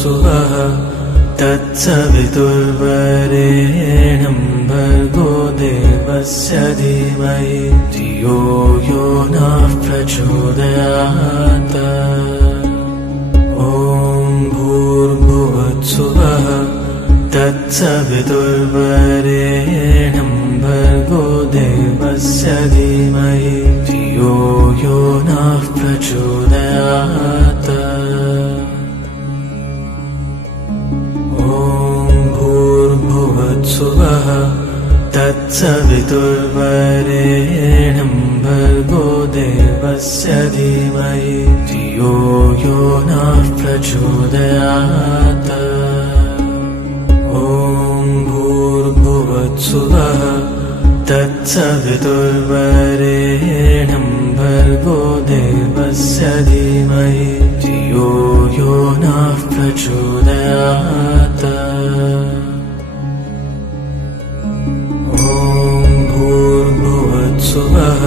भूर्भुवत्सुवः तत्सवितुर्वरेण्यं भर्गो देवस्य धीमहि धियो यो नः प्रचोदयात्। ॐ भूर्भुवत्सुवः तत्सवितुर्वरेण्यं भर्गो देवस्य धीमहि धियो यो नः प्रचोदयात्। ॐ भूर्भुवत्सुवः तत्सवितुर्वरेण्यं भर्गो देवस्य धीमहि धियो यो नः प्रचोदयात्। ॐ भूर्भुवत्सुवः तत्सवितुर्वरेण्यं भर्गो देवस्य धीमहि धियो यो नः प्रचोदयात्। ॐ भूर्भुवत्सुवः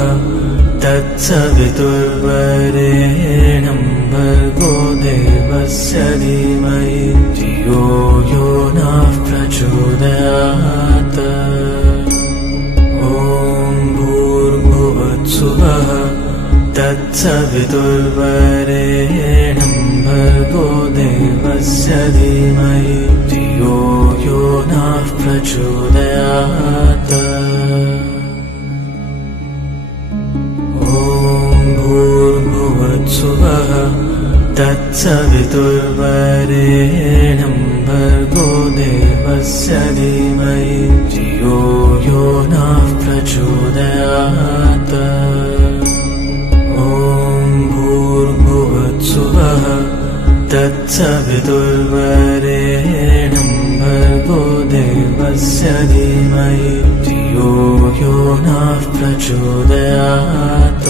तत्सवितुर्वरेण्यं भर्गो देवस्य धीमहि धियो यो नः प्रचोदयात्। ॐ भूर्भुवत्सुवः तत्सवितुर्वरेण्यं भर्गो देवस्य धीमहि धियो यो नः प्रचोदयात्। ॐ भूर्भुवत्सुवः तत्सवितुर्वरेण्यं भर्गो देवस्य धीमहि धियो यो नः प्रचोदयात्। ॐ भूर्भुवत्सुवः तत्सवितुर्वरेण्यं भर्गो देवस्य धीमहि धियो यो नः प्रचोदयात्। ॐ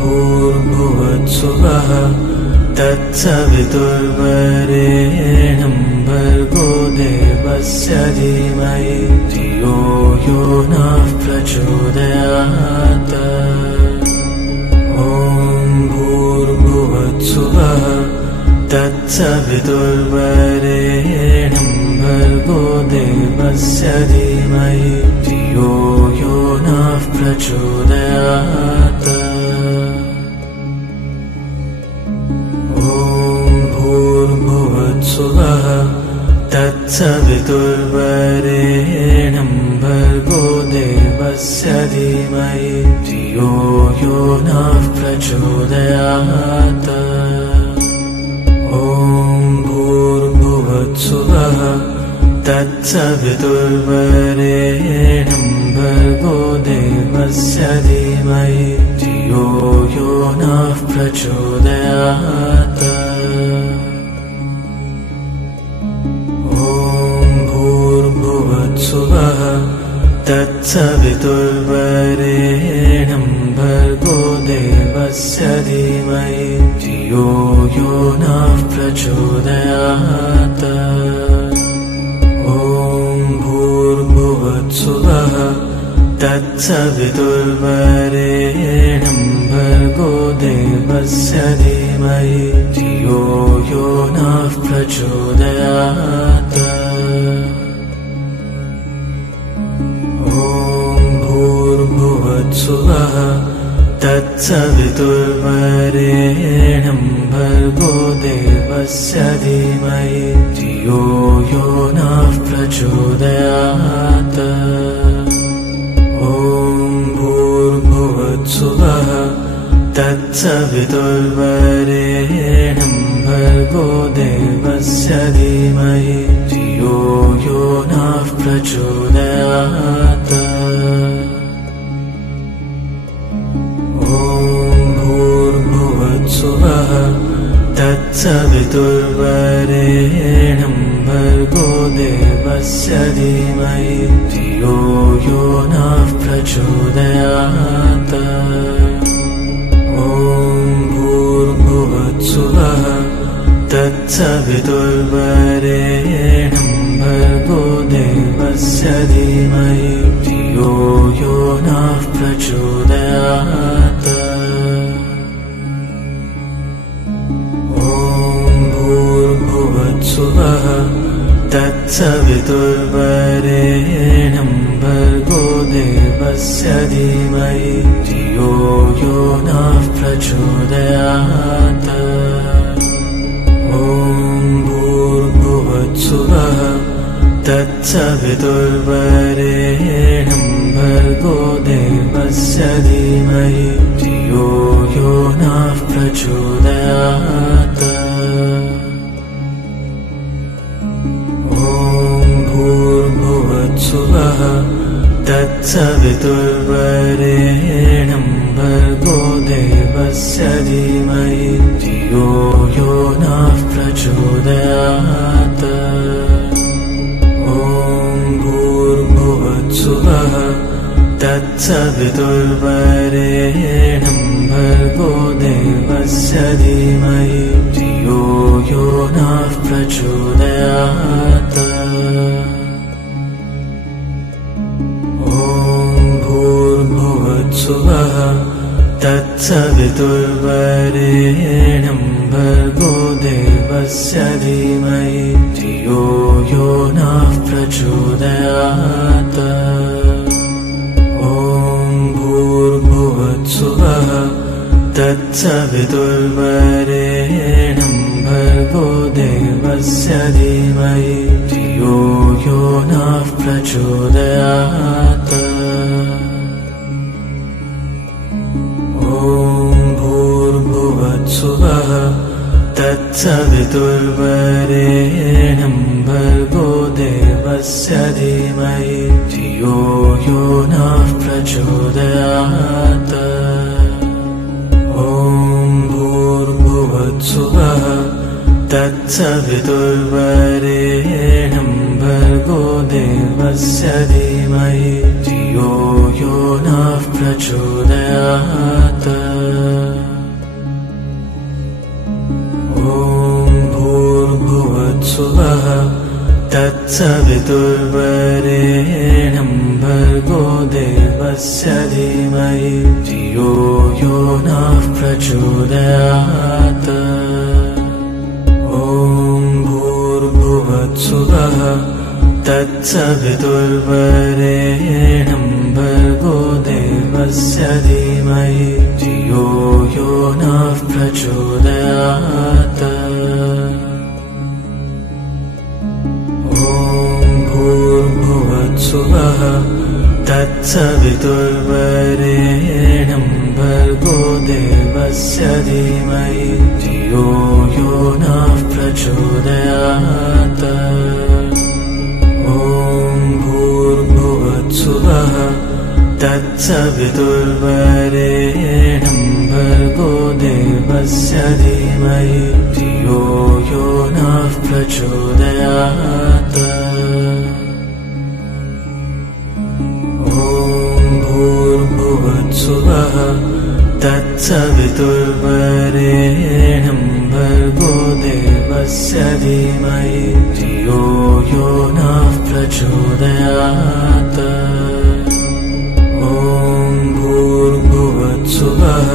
भूर्भुवत्सुवः तत्सवितुर्वरेण्यं भर्गो देवस्य धीमहि धियो यो नः प्रचोदयात्। ॐ भूर्भुवत्सुवः तत्सवितुर्वरेण्यं भर्गो देवस्य धीमहि धियो यो नः प्रचोदयात्। ॐ भूर्भुवत्सुवः तत्सवितुर्वरेण्यं भर्गो देवस्य धीमहि धियो यो नः प्रचोदयात्। ॐ भूर्भुवत्सुवः तत्सवितुर्वरेण्यं भर्गो देवस्य धीमहि धियो यो नः प्रचोदयात्। ॐ भूर्भुवत्सुवः तत्सवितुर्वरेण्यं भर्गो देवस्य धीमहि धियो यो नः प्रचोदयात्। ॐ भूर्भुवत्सुवः तत्सवितुर्वरेण्यं भर्गो देवस्य धीमहि धियो यो नः प्रचोदयात्। ॐ भूर्भुवत्सुवः तत्सवितुर्वरेण्यं भर्गो देवस्य धीमहि धियो यो नः प्रचोदयात्। ॐ भूर्भुवत्सुवः तत्सवितुर्वरेण्यं भर्गो देवस्य धीमहि धियो यो नः प्रचोदयात्। ॐ भूर्भुवत्सुवः तत्सवितुर्वरेण्यं भर्गो देवस्य धीमहि धियो यो नः प्रचोदयात्। ॐ भूर्भुवत्सुवः तत्सवितुर्वरेण्यं भर्गो देवस्य धीमहि धियो यो नः प्रचोदयात्। ॐ देवस्य धीमहि धियो यो नः प्रचोदयात् ॐ भूर्भुवत्सुवः तत्सवितुर्वरेण्यं भर्गो देवस्य धीमहि धियो यो नः प्रचोदयात् ॐ भूर्भुवत्सुवः तत्सवितुर्वरेण्यं भर्गो देवस्य धीमहि धियो यो नः प्रचोदयात् ॐ भूर्भुवत्सुवः तत्सवितुर्वरेण्यं भर्गो देवस्य धीमहि धियो यो नः प्रचोदयात् ॐ भूर्भुवत्सुवः तत्सवितुर्वरेण्यं भर्गो देवस्य धीमहि धियो यो नः प्रचोदयात् ॐ भूर्भुवत्सुवः तत्सवितुर्वरेण्यं भर्गो देवस्य धीमहि धियो यो नः प्रचोदयात् ॐ भूर्भुवत्सुवः तत्सवितुर्वरेण्यं भर्गो देवस्य धीमहि धियो यो नः प्रचोदयात् ॐ भूर्भुवत्सुवः तत्सवितुर्वरेण्यं भर्गो देवस्य धीमहि धियो यो नः प्रचोदयात् ॐ भूर्भुवत्सुवः तत्सवितुर्वरेण्यं भर्गो देवस्य धीमहि धियो यो नः प्रचोदयात् ॐ भूर्भुवत्सुवः तत्सवितुर्वरेण्यं भर्गो देवस्य धीमहि धियो यो नः प्रचोदयात् ॐ भूर्भुवत्सुवः तत्सवितुर्वरेण्यं भर्गो देवस्य धीमहि धियो यो नः प्रचोदयात् ॐ भूर्भुवत्सुवः तत्सवितुर्वरेण्यं भर्गो देवस्य धीमहि धियो यो नः प्रचोदयात् ॐ भूर्भुवत्सुवः तत्सवितुर्वरेण्यं भर्गो देवस्य धीमहि धियो यो नः प्रचोदयात् ॐ भूर्भुवत्सुवः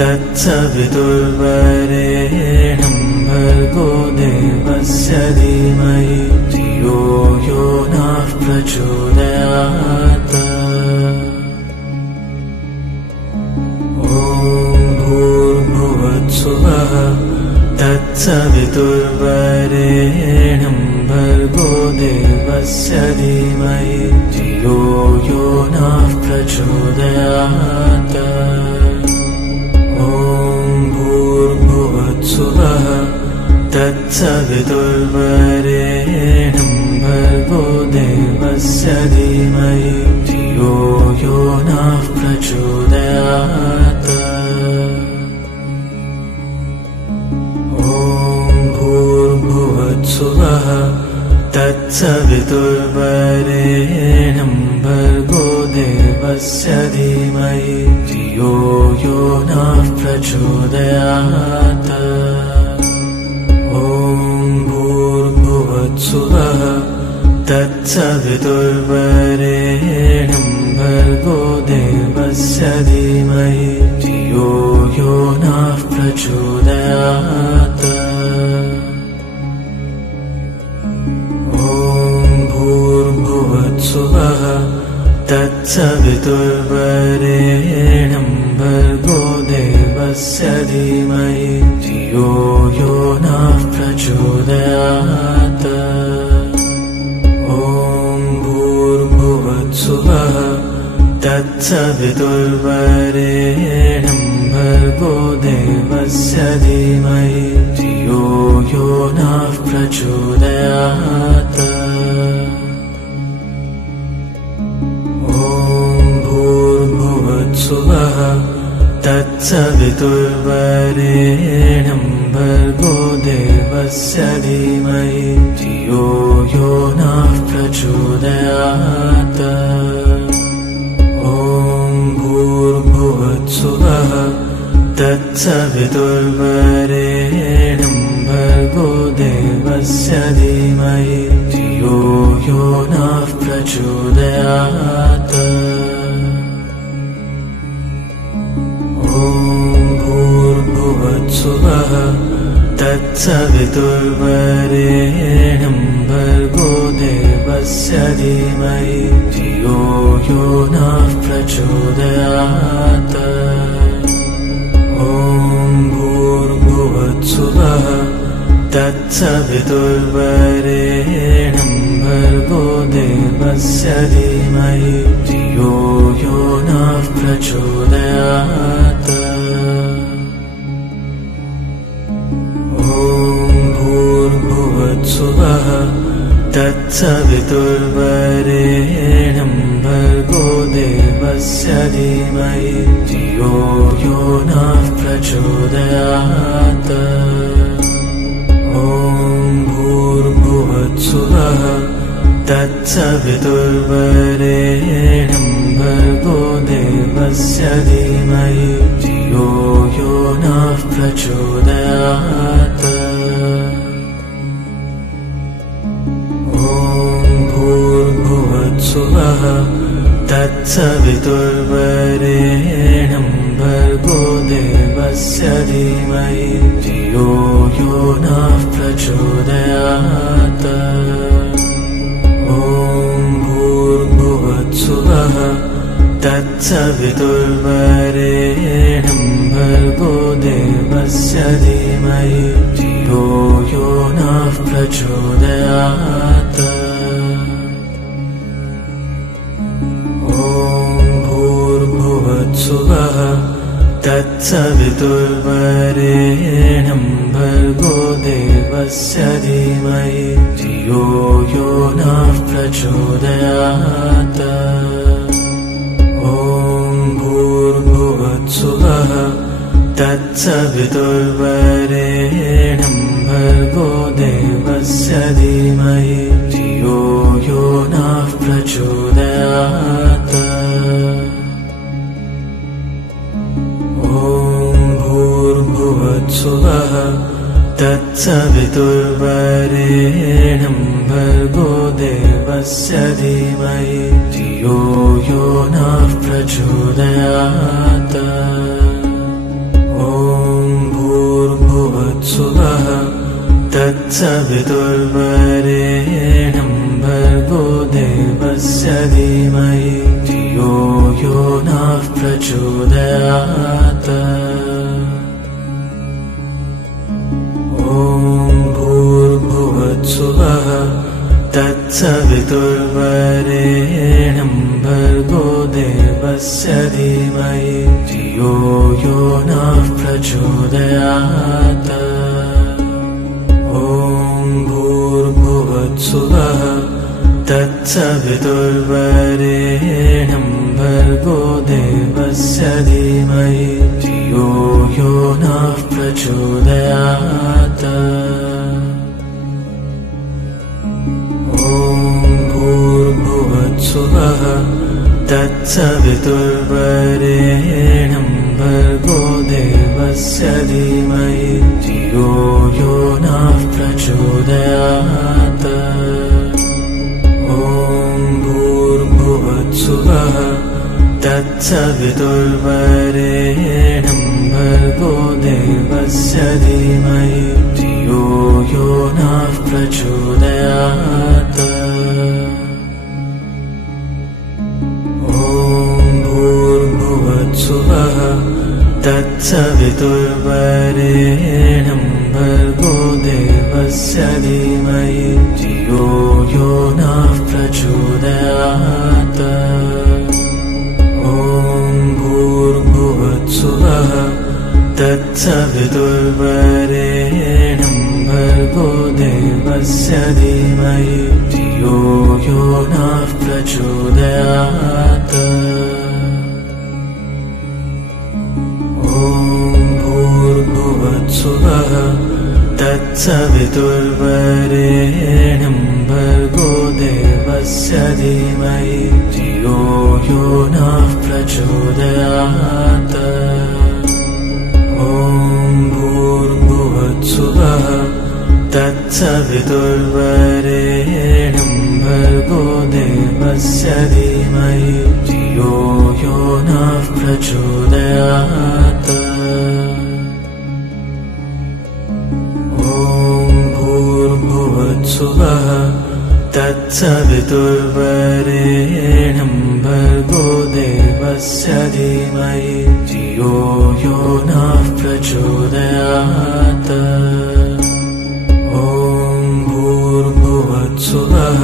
तत्सवितुर्वरेण्यं भर्गो देवस्य धीमहि धियो यो नः प्रचोदयात् ॐ भूर्भुवत्सुवः तत्सवितुर्वरेण्यं भर्गो देवस्य धीमहि धियो यो नः प्रचोदयात् ॐ भूर्भुवत्सुवः तत्सवितुर्वरेण्यं भर्गो देवस्य धीमहि धियो यो नः प्रचोदयात् ॐ भूर्भुवत्सुवः तत्सवितुर्वरेण्यं भर्गो देवस्य धीमहि धियो यो नः प्रचोदयात् ॐ भूर्भुवत्सुवः तत्सवितुर्वरेण्यं भर्गो देवस्य धीमहि धियो यो नः प्रचोदयात् ॐ भूर्भुवत्सुवः तत्सवितुर्वरेण्यं भर्गो देवस्य धीमहि धियो यो नः प्रचोदयात्। ॐ भूर्भुवत्सुवः तत्सवितुर्वरेण्यं भर्गो देवस्य धीमहि धियो यो नः प्रचोदयात्। भूर्भुवत्सुवः तत्सवितुर्वरेण्यं भर्गो देवस्य धीमहि धियो यो नः प्रचोदयात्। ॐ भूर्भुवत्सुवः तत्सवितुर्वरेण्यं भर्गो देवस्य धीमहि धियो यो नः प्रचोदयात्। भूर्भुवत्सुवः तत्सवितुर्वरेण्यं भर्गो देवस्य धीमहि धियो यो नः प्रचोदयात्। ॐ भूर्भुवत्सुवः तत्सवितुर्वरेण्यं भर्गो देवस्य धीमहि धियो यो नः प्रचोदयात्। भूर्भुवत्सुवः तत्सवितुर्वरेण्यं भर्गो देवस्य धीमहि धियो यो नः प्रचोदयात्। ॐ भूर्भुवत्सुवः तत्सवितुर्वरेण्यं भर्गो देवस्य धीमहि धियो यो नः प्रचोदयात्। भूर्भुवत्सुवः तत्सवितुर्वरेण्यं भर्गो देवस्य धीमहि धियो यो नः प्रचोदयात्। ॐ भूर्भुवत्सुवः तत्सवितुर्वरेण्यं भर्गो देवस्य धीमहि धियो यो नः प्रचोदयात्। भूर्भुवत्सुवः तत्सवितुर्वरेण्यं भर्गो देवस्य धीमहि धियो यो नः प्रचोदयात्। ॐ भूर्भुवत्सुवः तत्सवितुर्वरेण्यं भर्गो देवस्य धीमहि धियो यो नः प्रचोदयात्। भूर्भुवत्सुवः तत्सवितुर्वरेण्यं भर्गो देवस्य धीमहि धियो यो नः प्रचोदयात्। ॐ भूर्भुवत्सुवः तत्सवितुर्वरेण्यं भर्गो देवस्य धीमहि धियो यो नः प्रचोदयात्। भूर्भुवत्सुवः तत्सवितुर्वरेण्यं भर्गो देवस्य धीमहि धियो यो नः प्रचोदयात्। ॐ भूर्भुवत्सुवः तत्सवितुर्वरेण्यं भर्गो देवस्य धीमहि धियो यो नः प्रचोदयात्। भूर्भुवत्सुवः तत्सवितुर्वरेण्यं भर्गो देवस्य धीमहि धियो यो नः प्रचोदयात्। ॐ भूर्भुवत्सुवः तत्सवितुर्वरेण्यं भर्गो देवस्य धीमहि धियो यो नः प्रचोदयात्। भूर्भुवत्सुवः तत्सवितुर्वरेण्यं भर्गो देवस्य धीमहि धियो यो नः प्रचोदयात् भूर्भुवत्सुवः तत्सवितुर्वरेण्यं भर्गो देवस्य धीमहि धियो यो नः प्रचोदयात् भूर्भुवत्सुवः तत्सवितुर्वरेण्यं भर्गो देवस्य धीमहि धियो यो नः प्रचोदयात् भूर्भुवत्सुवः तत्सवितुर्वरेण्यं भर्गो देवस्य धीमहि धियो यो नः प्रचोदयात् भूर्भुवत्सुवः तत्सवितुर्वरेण्यं भर्गो देवस्य धीमहि धियो यो नः प्रचोदयात् भूर्भुवत्सुवः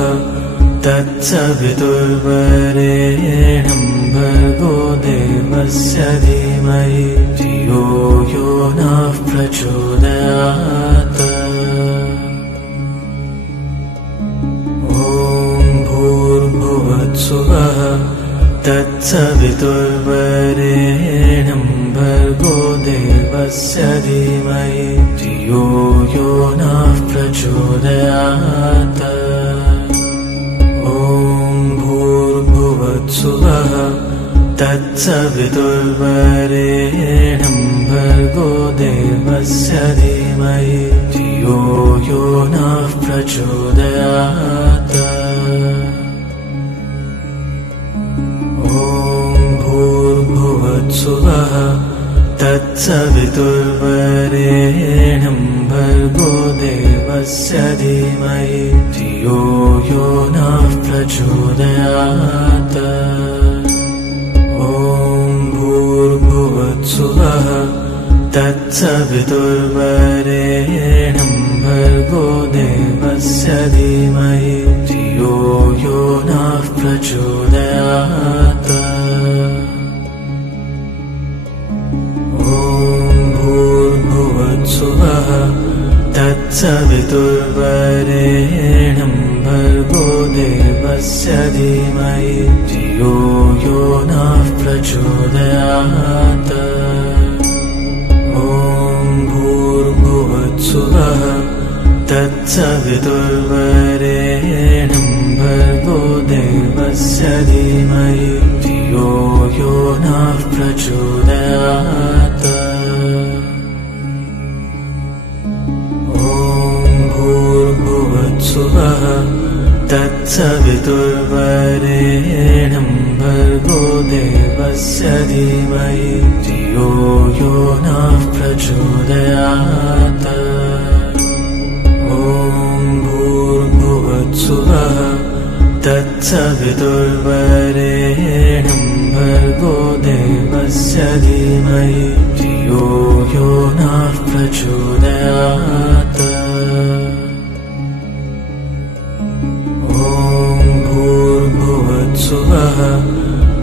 तत्सवितुर्वरेण्यं भर्गो देवस्य धीमहि धियो यो नः प्रचोदयात् भूर्भुवत्सुवः तत्सवितुर्वरेण्यं भर्गो देवस्य धीमहि धियो यो नः प्रचोदयात् भूर्भुवत्सुवः तत्सवितुर्वरेण्यं भर्गो देवस्य धीमहि धियो यो नः प्रचोदयात् भूर्भुवत्सुवः तत्सवितुर्वरेण्यं भर्गो देवस्य धीमहि धियो यो नः प्रचोदयात् भूर्भुवत्सुवः तत्सवितुर्वरेण्यं भर्गो देवस्य धीमहि धियो यो नः प्रचोदयात् भूर्भुवत्सुवः तत्सवितुर्वरेण्यं भर्गो देवस्य धीमहि धियो यो नः प्रचोदयात् भूर्भुवत्सुवः तत्सवितुर्वरेण्यं भर्गो देवस्य धीमहि धियो यो नः प्रचोदयात् भूर्भुवत्सुवः तत्सवितुर्वरेण्यं भर्गो देवस्य धीमहि धियो यो नः प्रचोदयात् भूर्भुवत्सुवः तत्सवितुर्वरेण्यं भर्गो देवस्य धीमहि धियो यो नः प्रचोदयात् भूर्भुवत्सुवः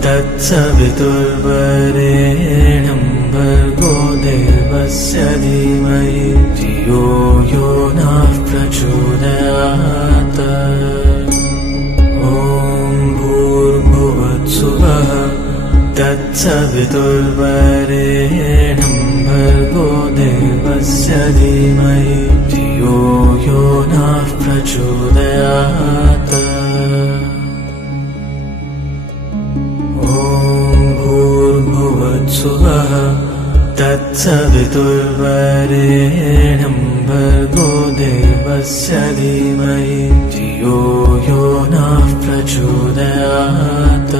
तत्सवितुर्वरेण्यं भर्गो देवस्य धीमहि धियो यो नः प्रचोदयात् भूर्भुवत्सुवः तत्सवितुर्वरेण्यं भर्गो देवस्य धीमहि धियो यो नः प्रचोदयात् भूर्भुवत्सुवः तत्सवितुर्वरेण्यं भर्गो देवस्य धीमहि धियो यो नः प्रचोदयात्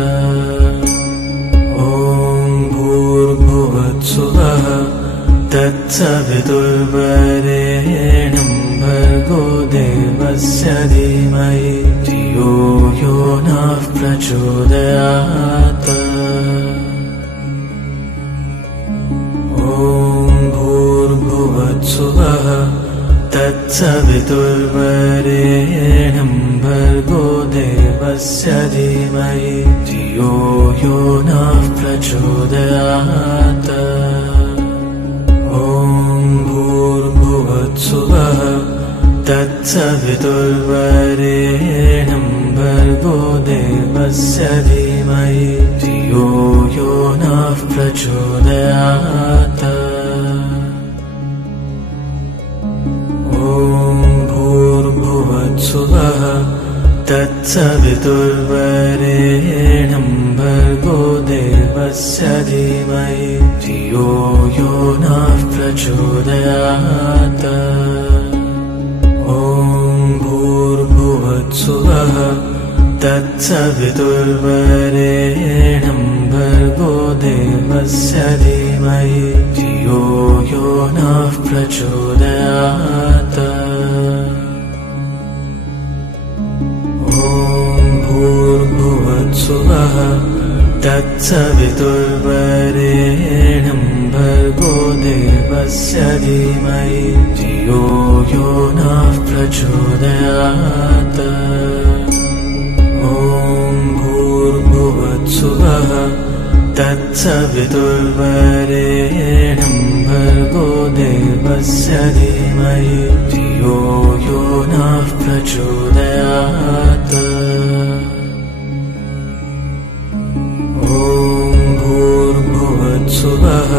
भूर्भुवत्सुवः तत्सवितुर्वरेण्यं भर्गो देवस्य धीमहि धियो यो नः प्रचोदयात्। ॐ भूर्भुवत्सुवः तत्सवितुर्वरेण्यं भर्गो देवस्य धीमहि धियो यो नः प्रचोदयात्। ॐ भूर्भुवत्सुवः तत्सवितुर्वरेण्यं भर्गो देवस्य धीमहि धियो यो नः प्रचोदयात्। ॐ भूर्भुवत्सुवः तत्सवितुर्वरेण्यं भर्गो देवस्य धीमहि धियो यो नः प्रचोदयात्। ॐ भूर्भुवत्सुवः तत्सवितुर्वरेण्यं भर्गो देवस्य धीमहि धियो यो नः प्रचोदयात्। ॐ भूर्भुवत्सुवः तत्सवितुर्वरेण्यं भर्गो देवस्य धीमहि धियो यो नः प्रचोदयात्। ॐ भूर्भुवत्सुवः तत्सवितुर्वरेण्यं भर्गो देवस्य धीमहि धियो यो नः प्रचोदयात्। ॐ भूर्भुवत्सुवः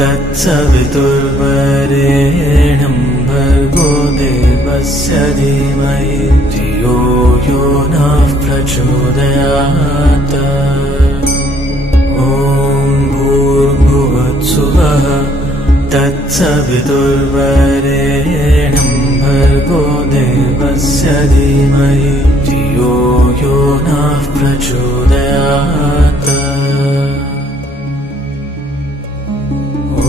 तत्सवितुर्वरेण्यं भर्गो देवस्य धीमहि धियो यो नः प्रचोदयात्। ॐ भूर्भुवत्सुवः तत्सवितुर्वरेण्यं भर्गो देवस्य धीमहि धियो यो नः प्रचोदयात्। ॐ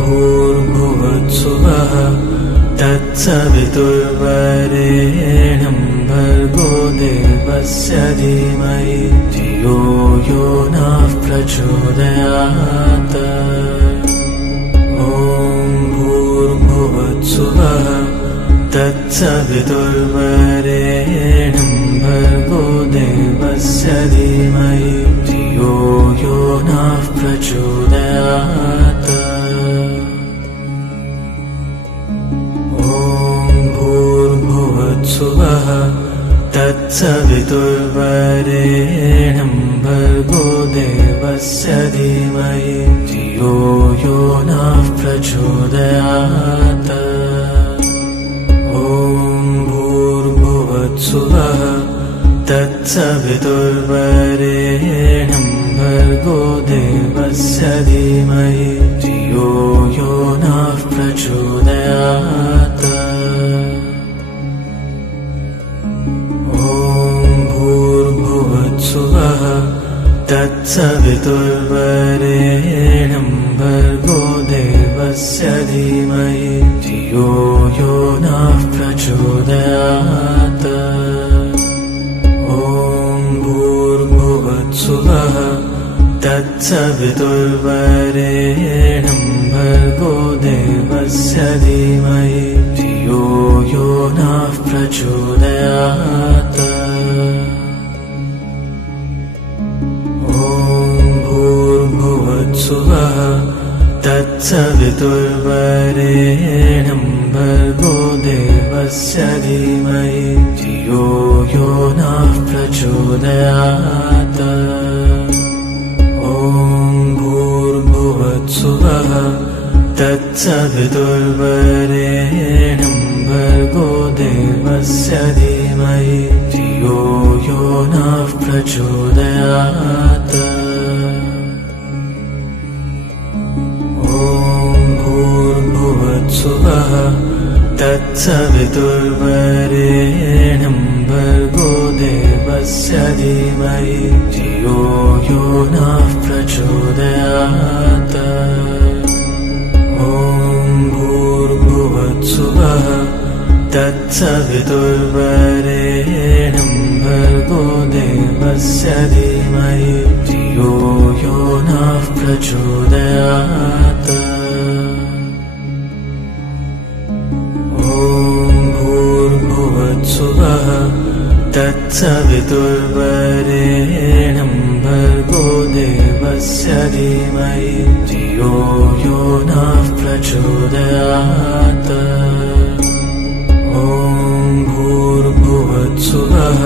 भूर्भुवत्सुवः तत्सवितुर्वरेण्यं भर्गो देवस्य धीमहि धियो यो नः प्रचोदयात्। ॐ भूर्भुवत्सुवः तत्सवितुर्वरेण्यं भर्गो देवस्य धीमहि धियो यो नः प्रचोदयात्। ॐ भूर्भुवत्सुवः तत्सवितुर्वरेण्यं भर्गो देवस्य धीमहि धियो यो नः प्रचोदयात्। ॐ भूर्भुवत्सुवः तत्सवितुर्वरेण्यं भर्गो देवस्य धीमहि धियो यो नः प्रचोदयात्। ॐ भूर्भुवत्सुवः तत्सवितुर्वरेण्यं भर्गो देवस्य धीमहि धियो यो नः प्रचोदयात्। ॐ भूर्भुवत्सुवः तत्सवितुर्वरेण्यं भर्गो देवस्य धीमहि धियो यो नः प्रचोदयात्। ॐ भूर्भुवत्सुवः तत्सवितुर्वरेण्यं भर्गो देवस्य धीमहि धियो यो नः प्रचोदयात्। ॐ भूर्भुवत्सुवः तत्सवितुर्वरेण्यं भर्गो देवस्य धीमहि धियो यो नः प्रचोदयात्। ॐ भूर्भुवत्सुवः तत्सवितुर्वरेण्यं भर्गो देवस्य धीमहि धियो यो नः प्रचोदयात्। ॐ भूर्भुवत्सुवः तत्सवितुर्वरेण्यं भर्गो भर्गो देवस्य धीमहि धियो यो नः प्रचोदयात्। ॐ भूर्भुवत्सुवः तत्सवितुर्वरेण्यं भर्गो देवस्य धीमहि धियो यो नः प्रचोदयात्। ॐ भूर्भुवत्सुवः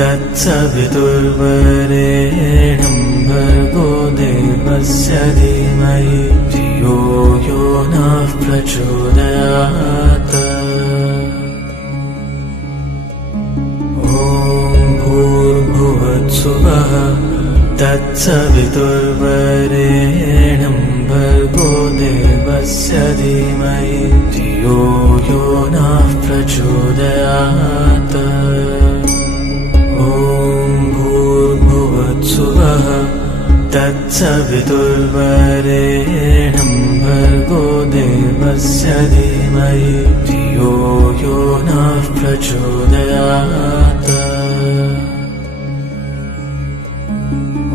तत्सवितुर्वरेण्यं भर्गो देवस्य धीमहि धियो यो नः प्रचोदयात्। ॐ भूर्भुवत्सुवः तत्सवितुर्वरेण्यं भर्गो देवस्य धीमहि धियो यो नः प्रचोदयात्। ॐ भूर्भुवत्सुवः तत्सवितुर्वरेण्यं भर्गो देवस्य धीमहि धियो यो नः प्रचोदयात्।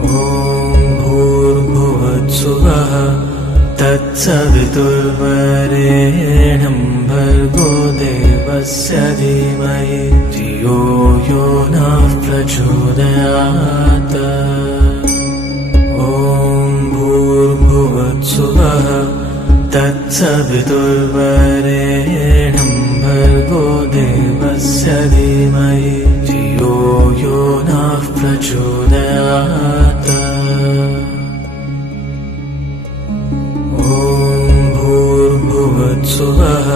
ॐ भूर्भुवत्सुवः तत्सवितुर्वरेण्यं भर्गो देवस्य धीमहि धियो यो नः प्रचोदयात्। ॐ भूर्भुवत्सुवः तत्सवितुर्वरेण्यं भर्गो देवस्य धीमहि धियो यो नः प्रचोदयात्। ॐ भूर्भुवत्सुवः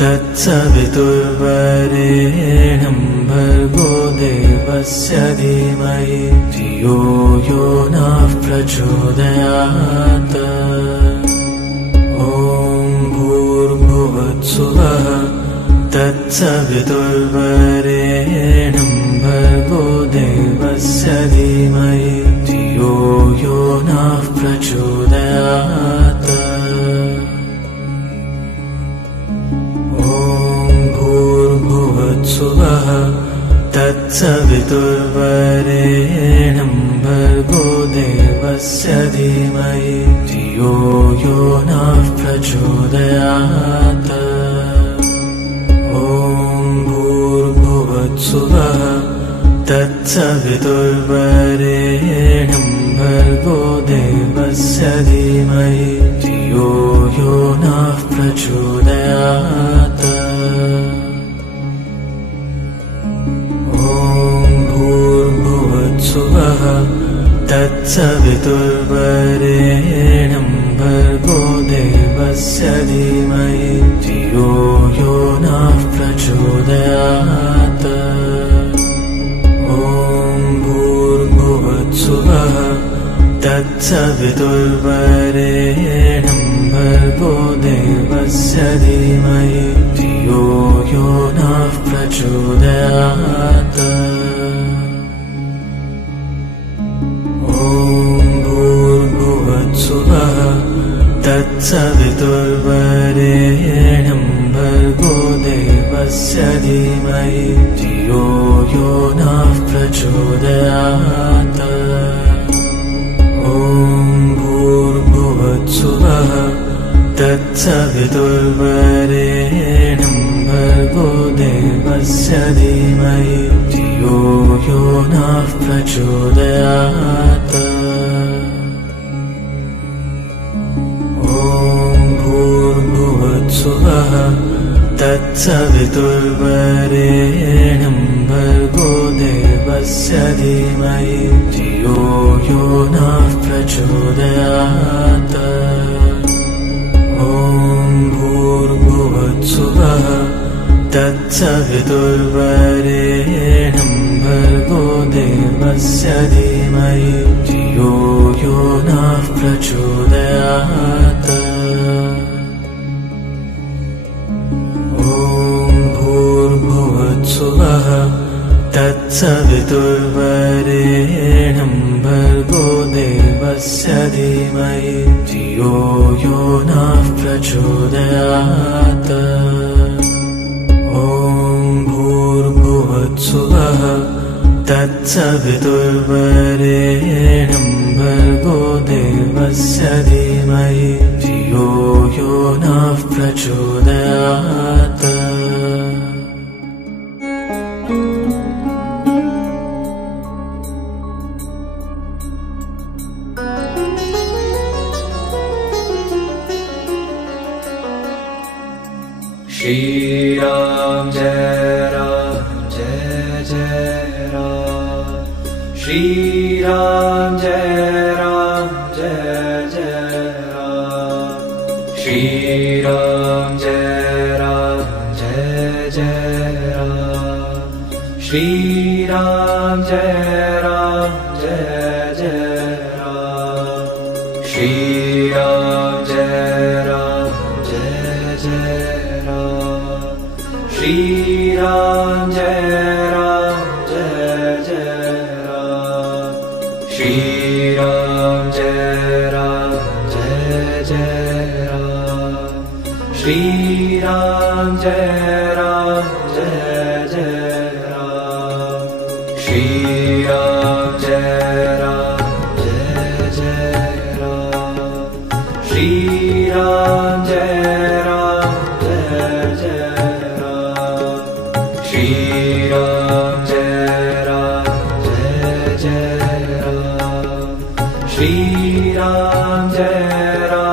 तत्सवितुर्वरेण्यं भर्गो देवस्य धीमहि धियो यो नः प्रचोदयात्। ॐ भूर्भुवत्सुवः तत्सवितुर्वरेण्यं भर्गो देवस्य धीमहि धियो यो नः प्रचोदयात्। ॐ भूर्भुवत्सुवः तत्सवितुर्वरेण्यं भर्गो देवस्य धीमहि धियो यो नः प्रचोदयात्। ॐ भूर्भुवत्सुवः तत्सवितुर्वरेण्यं भर्गो देवस्य धीमहि धियो यो नः प्रचोदयात्। ॐ भूर्भुवत्सुवः तत्सवितुर्वरेण्यं भर्गो देवस्य धीमहि धियो यो नः प्रचोदयात्। ॐ भूर्भुवत्सुवः तत्सवितुर्वरेण्यं भर्गो देवस्य धीमहि धियो यो नः प्रचोदयात्। ॐ भूर्भुवत्सुवः तत्सवितुर्वरेण्यं भर्गो देवस्य धीमहि धियो यो नः प्रचोदयात्। ॐ भूर्भुवत्सुवः तत्सवितुर्वरेण्यं भर्गो देवस्य धीमहि धियो यो नः प्रचोदयात्। ॐ भूर्भुवत्सुवः तत्सवितुर्वरेण्यं भर्गो देवस्य धीमहि धियो यो नः प्रचोदयात्। ॐ भूर्भुवत्सुवः तत्सवितुर्वरेण्यं भर्गो देवस्य धीमहि धियो यो नः प्रचोदयात्। ॐ भूर्भुवत्सुवः तत्सवितुर्वरेण्यं भर्गो देवस्य धीमहि धियो यो नः प्रचोदयात्। ॐ भूर्भुवत्सुवः तत्सवितुर्वरेण्यं भर्गो देवस्य धीमहि धियो यो नः प्रचोदयात्। श्री राम जय जय राम, श्री राम जय जय राम, श्री राम जय जय राम, श्री राम जय जय राम, श्री राम जय जय राम, श्री राम जय जय राम, श्री राम जय जय राम, श्री राम जय जय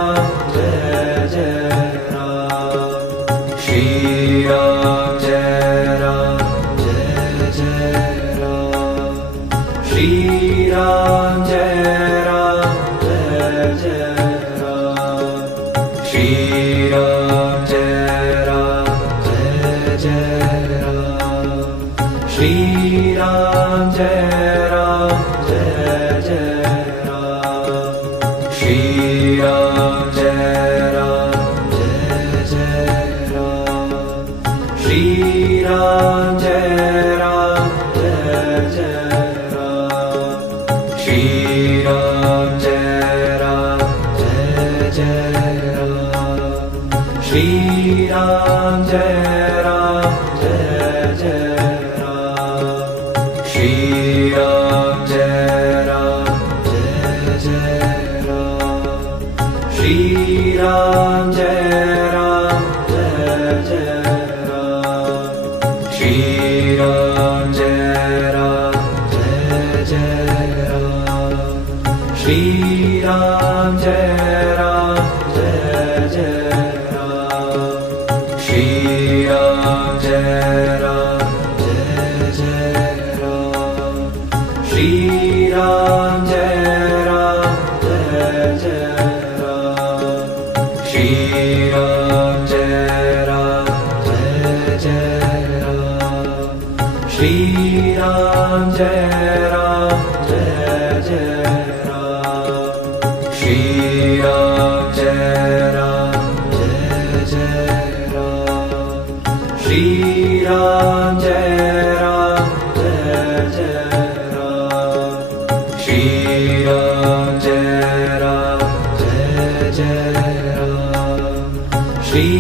राम, श्री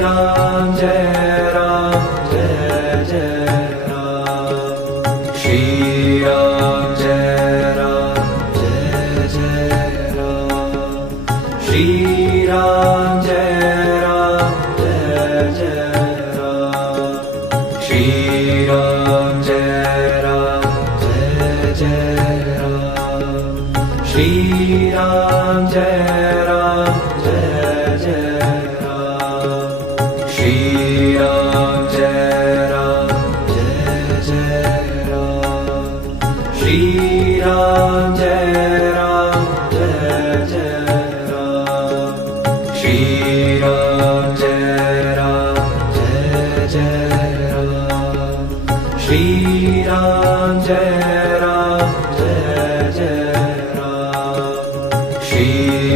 राम जय जय राम, श्री राम जय Shri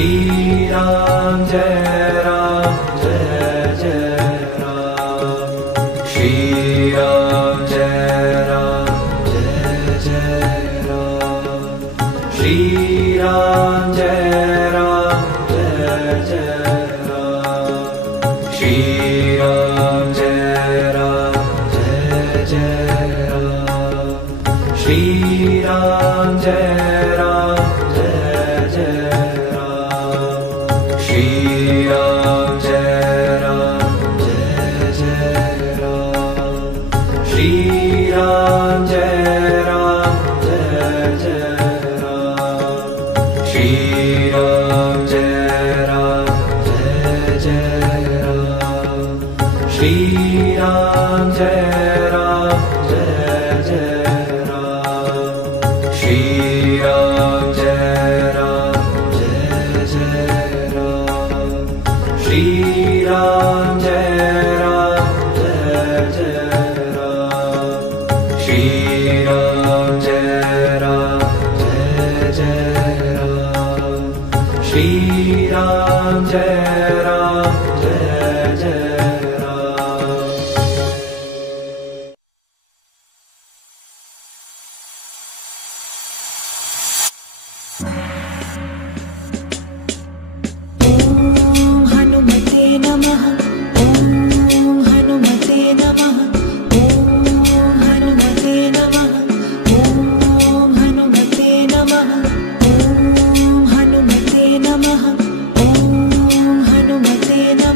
श्री राम जय जय राम। श्री राम जय राम। श्री राम जय राम श्री राम जय राम श्री राम जय राम श्री राम जय राम श्री राम जय राम श्री राम जय राम श्री राम जय राम श्री राम जय राम श्री राम जय राम श्री राम जय राम श्री राम जय राम हनुमते नमः।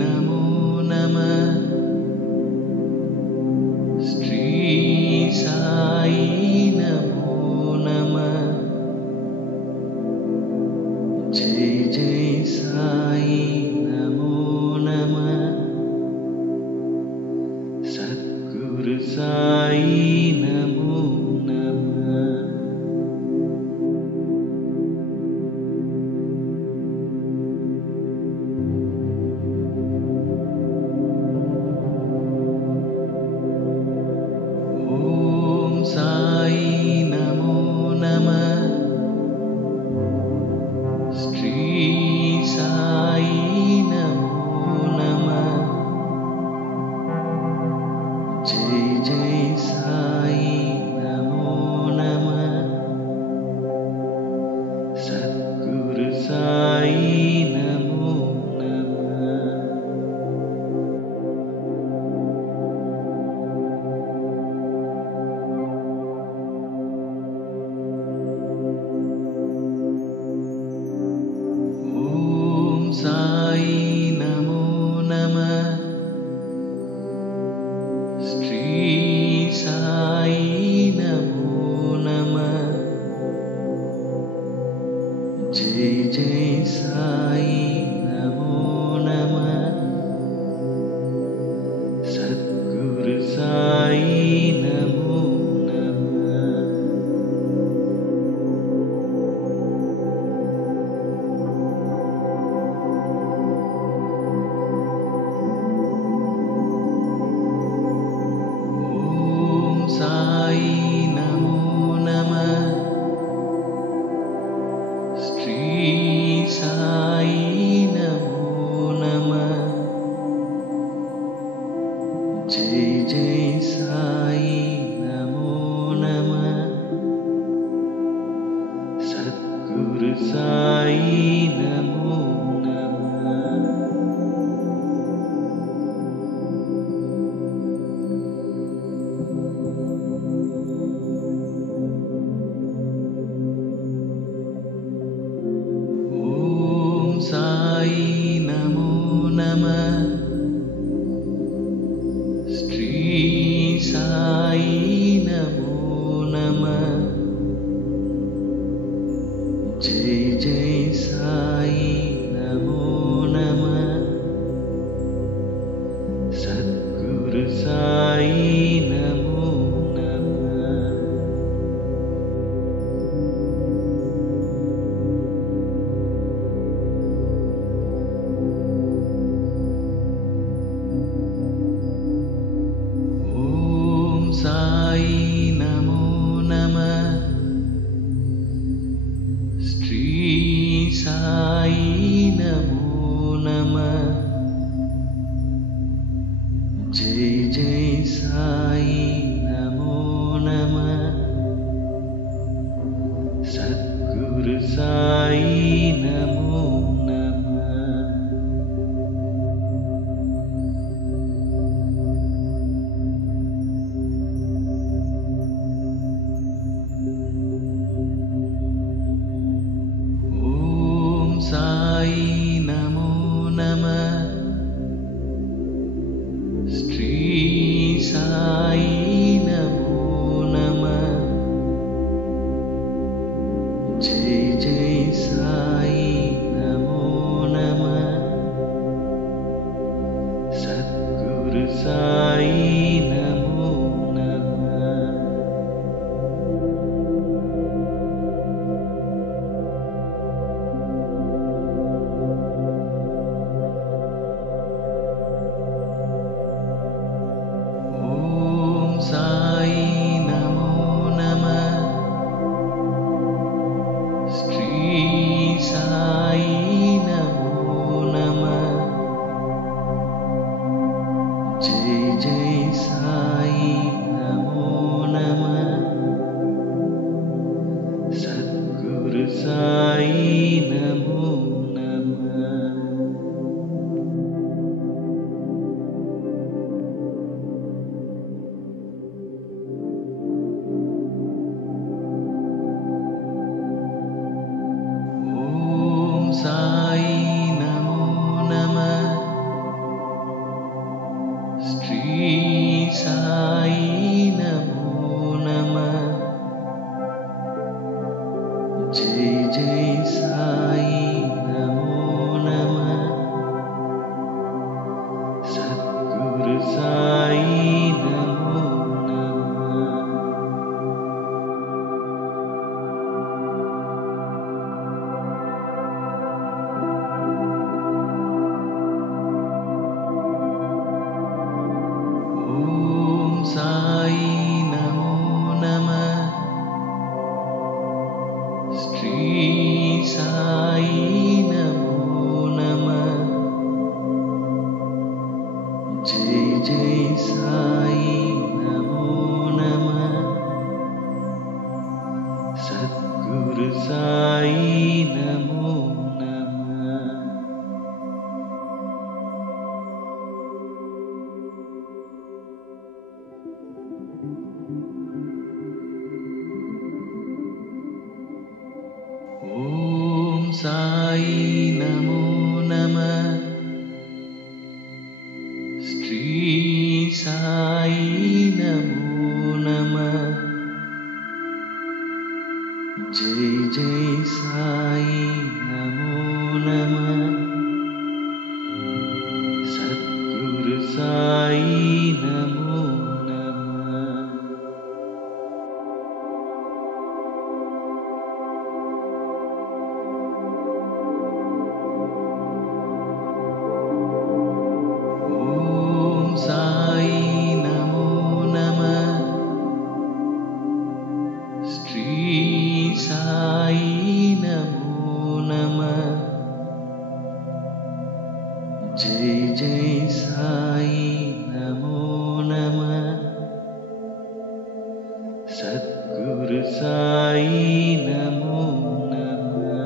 नमो नमः श्री साई नमो नमः जय जय साई नमो नमः सद्गुरु साई नमो नमः ओम साई नमो नमः श्री साई नमो नमः जय जय साई नमो नमः सद्गुरु साई नमो नमः ओम साई नमो नमः श्री साई नमो नमः जय जय साई नमो नमः सद्गुरु साई नमो नमः ओम साई नमो नमः श्री साई नमो नमः जय जय साई नमो नमः सद्गुरु साई नमो नमः ओम साई नमो नमः श्री साई नमो नमः जय जय साई नमो नमः सद्गुरु साई नमो नमः ओम साई नमो नमः श्री साई नमो नमः जय जय साई नमो नमः सद्गुरु साई नमो नमः ओम साई नमो नमः श्री साई नमो नमः जय जय साई नमो नमः सद्गुरु साई नमो नमः ओम साई नमो नमः श्री साई नमो नमः जय जय साई नमो नमः सद्गुरु साई नमो नमः साई नमो नमः साई नमो नमः। ॐ साई नमो नमः। श्री साई नमो नमः। जय जय साई नमो नमः। सद्गुरु साई नमो नमः। ॐ साई नमो नमः। श्री साई नमो नमः। जय जय साई नमो नमः। सद्गुरु साई नमो नमः। ॐ साई नमो नमः। श्री साई नमो नमः। जय जय साई नमो नमः। सद्गुरु साई नमो नमः।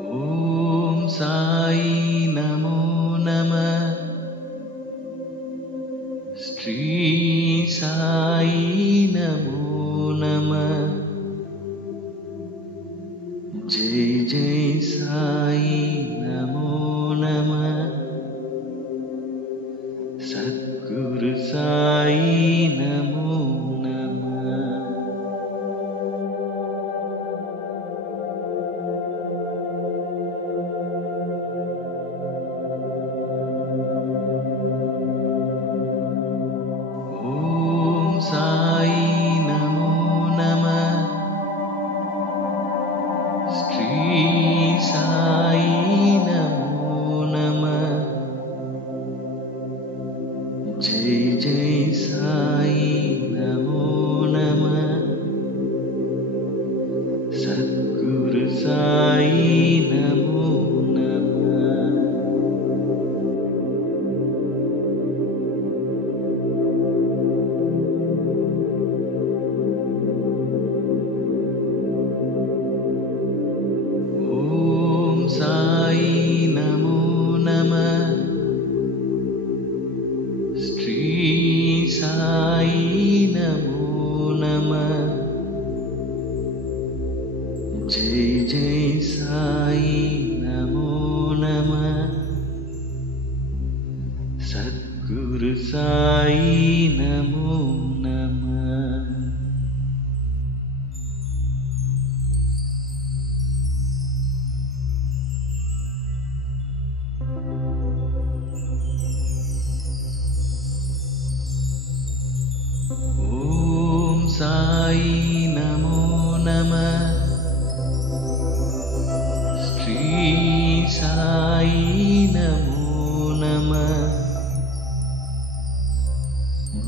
ॐ साई नमो नमः। श्री साई नमो नमः। जय जय साई नमो नमः। सद्गुरु साई नमो नमः। ॐ साई नमो नमः। श्री साई नमो नमः। जय जय साई नमो नमः। सद्गुरु साई नमो नमः। ॐ साई नमो नमः। श्री साई नमो नमः। जय जय साई नमो नमः। सद्गुरु साई नमो नमः। ॐ साई नमो नमः। श्री साई नमो नमः।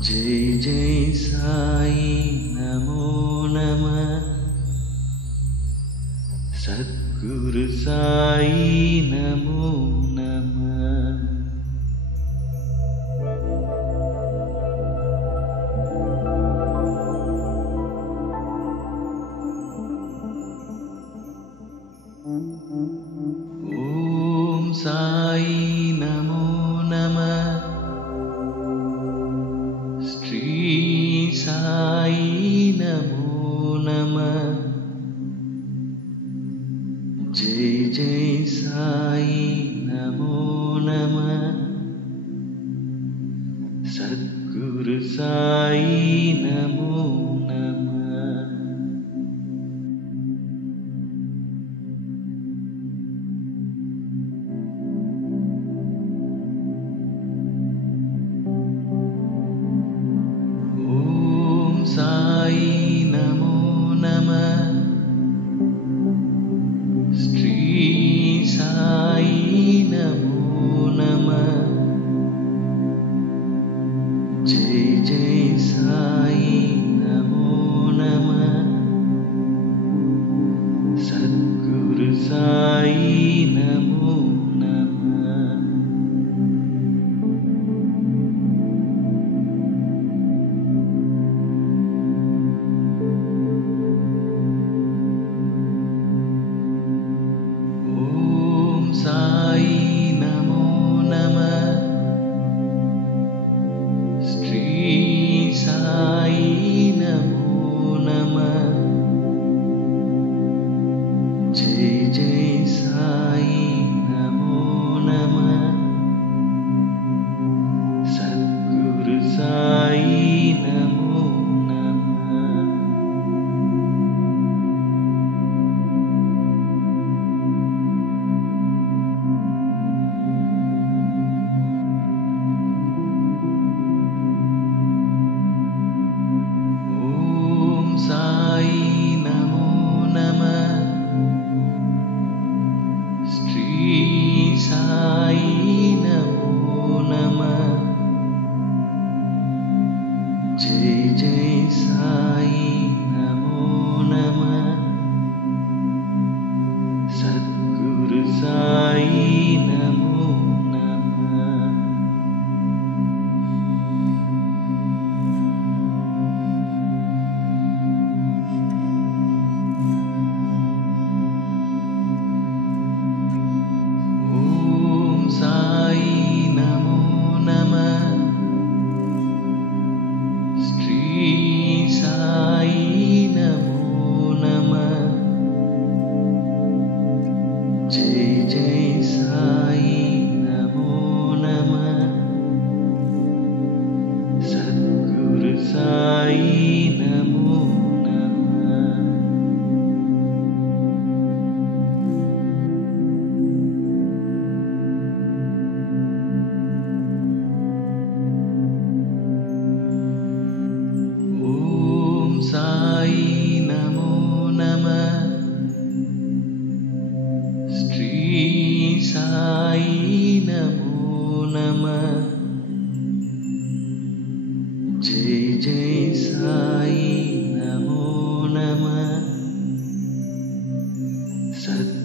जय जय साई नमो नमः। सद्गुरु साई नमो नमः। ॐ साई नमो नमः। श्री साई नमो नमः। जय जय साई नमो नमः। सद्गुरु साई साई नमो नमः। ओम साई नमो नमः। श्री साई नमो नमः। जय जय साई नमो नमः। सद्गुरु साई नमो नमः। ओम साई नमो नमः। श्री साई नमो नमः। जय जय साई नमो नमः। सद्गुरु साई नमो नमः। ओम साई नमो नमः। श्री साई नमो नमः। जय जय साई नमो नमः। सद्गुरु साई नमो नमः। ओम साई नमो नमः। श्री साई नमो नमः। जय जय साई नमो नमः। सद्गुरु साई नमो नमः। ओम साई नमो नमः। श्री साई नमो नमः। जय जय साई नमो नमः। सद्गुरु